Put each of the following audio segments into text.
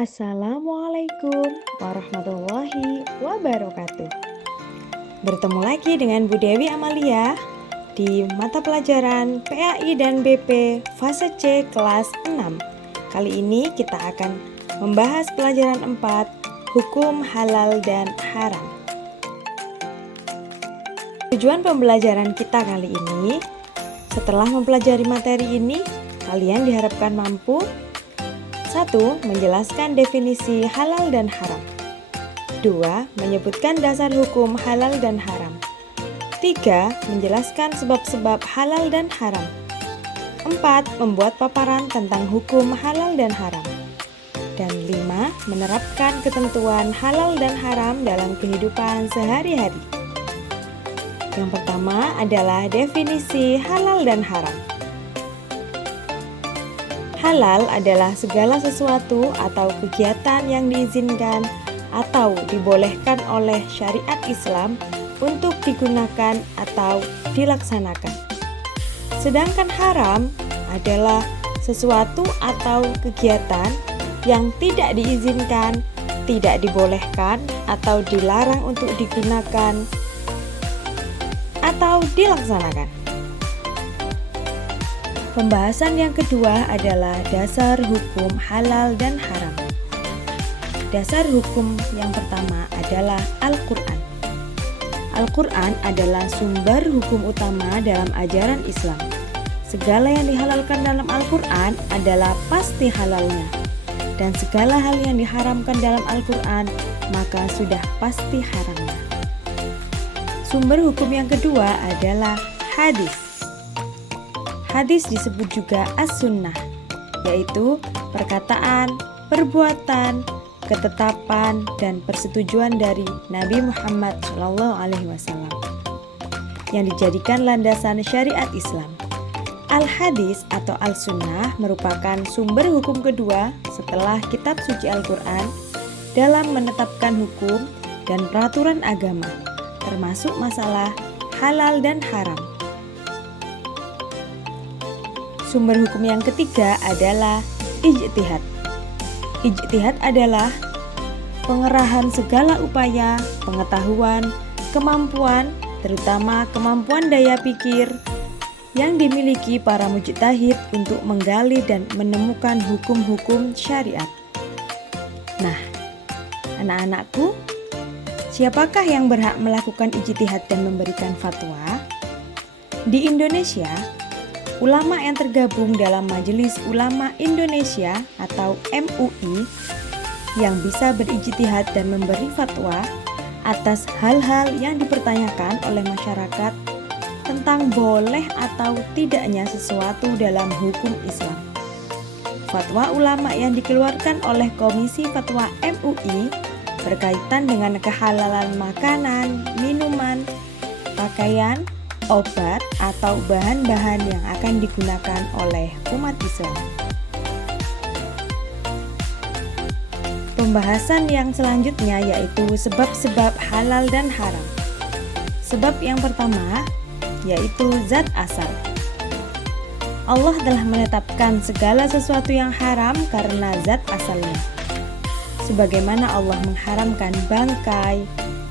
Assalamualaikum warahmatullahi wabarakatuh. Bertemu lagi dengan Bu Dewi Amalia di mata pelajaran PAI dan BP fase C kelas 6. Kali ini kita akan membahas pelajaran 4, hukum halal dan haram. Tujuan pembelajaran kita kali ini, setelah mempelajari materi ini, kalian diharapkan mampu 1. Menjelaskan definisi halal dan haram. 2. Menyebutkan dasar hukum halal dan haram. 3. Menjelaskan sebab-sebab halal dan haram. 4. Membuat paparan tentang hukum halal dan haram. Dan 5. Menerapkan ketentuan halal dan haram dalam kehidupan sehari-hari. Yang pertama adalah definisi halal dan haram. Halal adalah segala sesuatu atau kegiatan yang diizinkan atau dibolehkan oleh syariat Islam untuk digunakan atau dilaksanakan. Sedangkan haram adalah sesuatu atau kegiatan yang tidak diizinkan, tidak dibolehkan atau dilarang untuk digunakan atau dilaksanakan. Pembahasan yang kedua adalah dasar hukum halal dan haram. Dasar hukum yang pertama adalah Al-Quran. Al-Quran adalah sumber hukum utama dalam ajaran Islam. Segala yang dihalalkan dalam Al-Quran adalah pasti halalnya. Dan segala hal yang diharamkan dalam Al-Quran maka sudah pasti haramnya. Sumber hukum yang kedua adalah hadis. Hadis disebut juga as-sunnah, yaitu perkataan, perbuatan, ketetapan, dan persetujuan dari Nabi Muhammad SAW yang dijadikan landasan syariat Islam. Al-hadis atau al-sunnah merupakan sumber hukum kedua setelah kitab suci Al-Quran dalam menetapkan hukum dan peraturan agama, termasuk masalah halal dan haram. Sumber hukum yang ketiga adalah ijtihad. Ijtihad adalah pengerahan segala upaya, pengetahuan, kemampuan, terutama kemampuan daya pikir yang dimiliki para mujtahid untuk menggali dan menemukan hukum-hukum syariat. Nah, anak-anakku, siapakah yang berhak melakukan ijtihad dan memberikan fatwa? Di Indonesia, ulama yang tergabung dalam Majelis Ulama Indonesia atau MUI yang bisa berijtihad dan memberi fatwa atas hal-hal yang dipertanyakan oleh masyarakat tentang boleh atau tidaknya sesuatu dalam hukum Islam. Fatwa ulama yang dikeluarkan oleh Komisi Fatwa MUI berkaitan dengan kehalalan makanan, minuman, pakaian, obat, atau bahan-bahan yang akan digunakan oleh umat Islam. Pembahasan yang selanjutnya yaitu sebab-sebab halal dan haram. Sebab yang pertama yaitu zat asal. Allah telah menetapkan segala sesuatu yang haram karena zat asalnya. Sebagaimana Allah mengharamkan bangkai,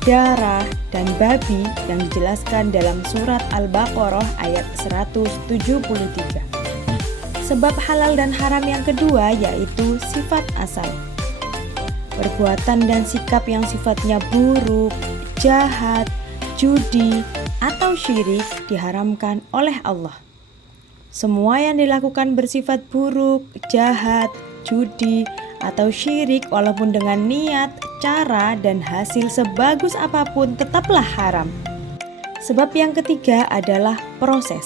darah, dan babi yang dijelaskan dalam surat Al-Baqarah ayat 173. Sebab halal dan haram yang kedua yaitu sifat asal. Perbuatan dan sikap yang sifatnya buruk, jahat, judi, atau syirik diharamkan oleh Allah. Semua yang dilakukan bersifat buruk, jahat, judi, atau syirik walaupun dengan niat, cara, dan hasil sebagus apapun tetaplah haram. Sebab yang ketiga adalah proses.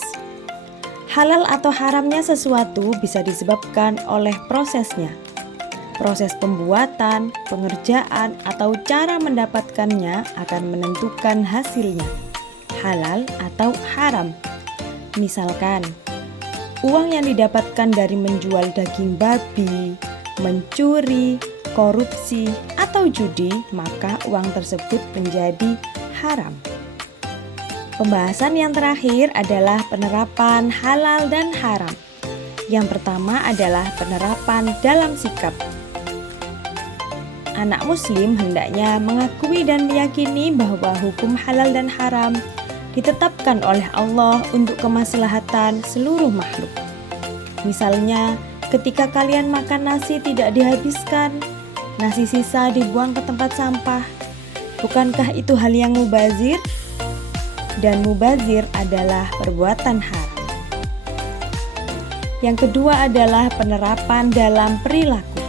Halal atau haramnya sesuatu bisa disebabkan oleh prosesnya. Proses pembuatan, pengerjaan, atau cara mendapatkannya akan menentukan hasilnya, halal atau haram. Misalkan, uang yang didapatkan dari menjual daging babi, mencuri, korupsi, atau judi, maka uang tersebut menjadi haram. Pembahasan yang terakhir adalah penerapan halal dan haram. Yang pertama adalah penerapan dalam sikap. anak muslim hendaknya mengakui dan meyakini bahwa hukum halal dan haram ditetapkan oleh Allah untuk kemaslahatan seluruh makhluk. Misalnya, ketika kalian makan nasi tidak dihabiskan, nasi sisa dibuang ke tempat sampah. Bukankah itu hal yang mubazir? Dan mubazir adalah perbuatan haram. Yang kedua adalah penerapan dalam perilaku.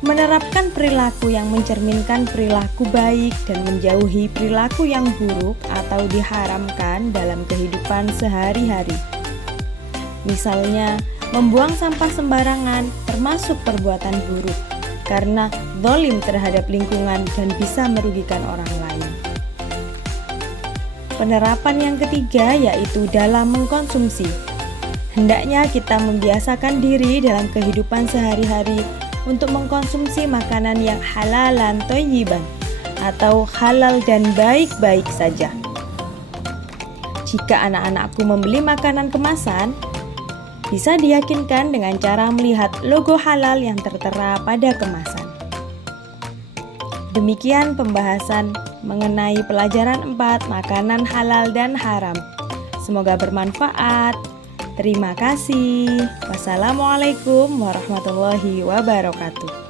Menerapkan perilaku yang mencerminkan perilaku baik dan menjauhi perilaku yang buruk atau diharamkan dalam kehidupan sehari-hari. Misalnya, membuang sampah sembarangan termasuk perbuatan buruk karena zalim terhadap lingkungan dan bisa merugikan orang lain. Penerapan yang ketiga yaitu dalam mengkonsumsi. Hendaknya kita membiasakan diri dalam kehidupan sehari-hari untuk mengkonsumsi makanan yang halalan thayyiban atau halal dan baik-baik saja. Jika anak-anakku membeli makanan kemasan, bisa diyakinkan dengan cara melihat logo halal yang tertera pada kemasan. Demikian pembahasan mengenai pelajaran 4 makanan halal dan haram. Semoga bermanfaat. Terima kasih. Wassalamualaikum warahmatullahi wabarakatuh.